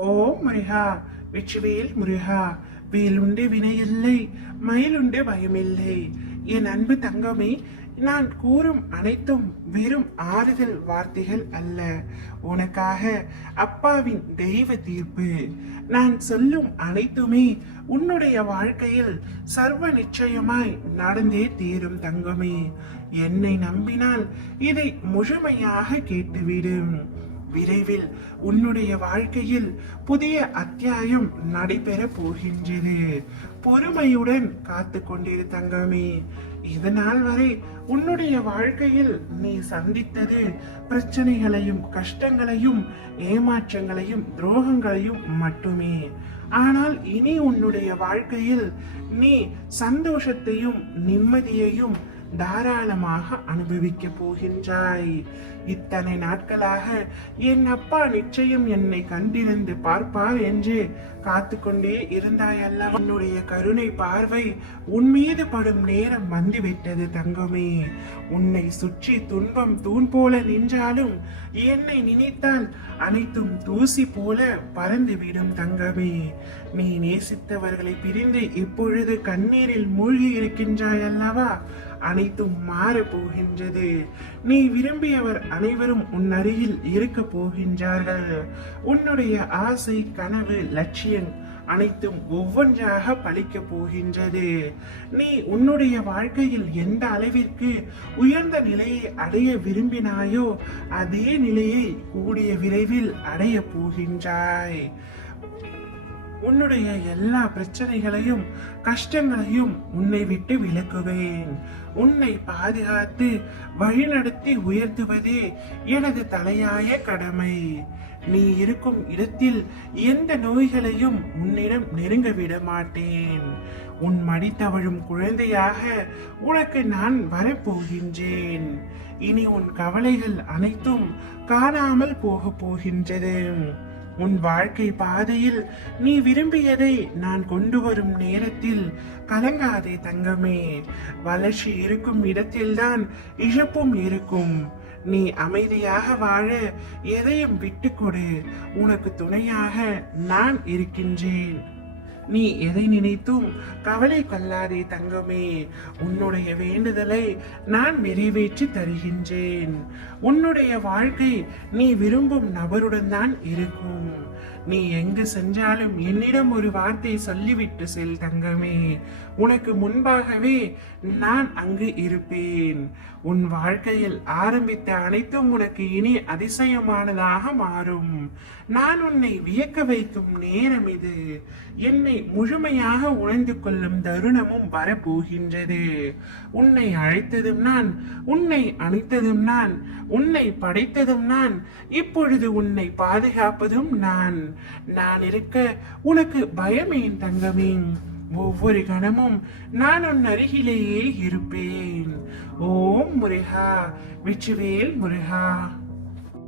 ஓம் முருகா, வெற்றிவேல் முருகா. வேலுண்டு வினையில்லை, மயிலுண்டு பயமில்லை. என் அன்பு தங்கமே, நான் கூறும் அனைத்தும் வெறும் ஆறுதல் வார்த்தைகள் அல்ல. உனக்காக அப்பாவின் தெய்வ தீர்ப்பு. நான் சொல்லும் அனைத்துமே உன்னுடைய வாழ்க்கையில் சர்வ நிச்சயமாய் நடந்தே தீரும் தங்கமே. என்னை நம்பினால் இதை முழுமையாக கேட்டுவிடும். விரைவில் உன்னுடைய வாழ்க்கையில் புதிய அத்தியாயம் நடைபெற போகின்றது. பொறுமையுடன் காத்து கொண்டிரு தங்கமே. இதனால் வரை உன்னுடைய வாழ்க்கையில் நீ சந்தித்தது பிரச்சனைகளையும் கஷ்டங்களையும் ஏமாற்றங்களையும் துரோகங்களையும் மட்டுமே. ஆனால் இனி உன்னுடைய வாழ்க்கையில் நீ சந்தோஷத்தையும் நிம்மதியையும் தாராளமாக அனுபவிக்க போகின்றாய். இத்தனை நாட்களாக என் அப்பா நிச்சயம் என்னை கண்டிருந்து பார்ப்பார் என்று காத்து கொண்டே இருந்தாய் அல்லவா? உன்னுடைய கருணை பார்வை உன் மீது படும் நேரம் வந்துவிட்டது தங்கமே. உன்னை சுற்றி துன்பம் தூண் போல நின்றாலும் என்னை நினைத்தால் அனைத்தும் தூசி போல பறந்துவிடும் தங்கமே. நீ நேசித்தவர்களை பிரிந்து இப்பொழுது கண்ணீரில் மூழ்கி இருக்கின்றாய் அல்லவா? அனைத்தும் மாற போகின்றது. நீ விரும்பியவர் அனைவரும் உன் அருகில் இருக்க போகின்றார்கள். உன்னுடைய ஆசை, கனவு, லட்சியம் அனைத்தும் ஒவ்வொன்றாக பலிக்க போகின்றது. நீ உன்னுடைய வாழ்க்கையில் எந்த அளவிற்கு உயர்ந்த நிலையை அடைய விரும்பினாயோ அதே நிலையை கூடிய விரைவில் அடைய போகின்றாய். உன்னுடைய எல்லா பிரச்சனைகளையும் கஷ்டங்களையும் உன்னை விட்டு விலக்குவேன். உன்னை பாதுகாத்து வழிநடத்தி உயர்த்துவதே எனது தலையாய கடமை. நீ இருக்கும் இடத்தில் எந்த நோய்களையும் உன்னிடம் நெருங்க விட மாட்டேன். உன் மடி தவழும் குழந்தையாக உனக்கு நான் வரப்போகின்றேன். இனி உன் கவலைகள் அனைத்தும் காணாமல் போக போகின்றது. உன் வாழ்க்கை பாதையில் நீ விரும்பியதை நான் கொண்டு வரும் நேரத்தில் கலங்காதே தங்கமே. வளர்ச்சி இருக்கும் இடத்தில்தான் இழப்பும் இருக்கும். நீ அமைதியாக வாழ எதையும் விட்டுக்கொடு. உனக்கு துணையாக நான் இருக்கின்றேன். நீ எதை நினைத்தும் கவலை கொள்ளாதே தங்கமே. உன்னுடைய வேண்டுதலை நான் நிறைவேற்றி தருகின்றேன். உன்னுடைய வாழ்க்கை நீ விரும்பும் நபருடன் தான் இருக்கும். நீ எங்கு சென்றாலும் என்னிடம் ஒரு வார்த்தை சொல்லிவிட்டு செல் தங்கமே. உனக்கு முன்பாகவே நான் அங்கு இருப்பேன். உன் வாழ்க்கையில் ஆரம்பித்த அனைத்தும் உனக்கு இனி அதிசயமானதாக மாறும். நான் உன்னை வியக்க வைக்கும் நேரம் இது. என்னை முழுமையாக உணர்ந்து கொள்ளும் தருணமும் வரப்போகின்றது. உன்னை அழைத்ததும் நான், உன்னை அணைத்ததும் நான், உன்னை படைத்ததும் நான், இப்பொழுது உன்னை பாதுகாப்பதும் நான். நான் இருக்க உனக்கு பயமேன் தங்கமே. ஒவ்வொரு கணமும் நான் உன் அருகிலேயே இருப்பேன். ஓம் முருகா, வெற்றிவேல் முருகா.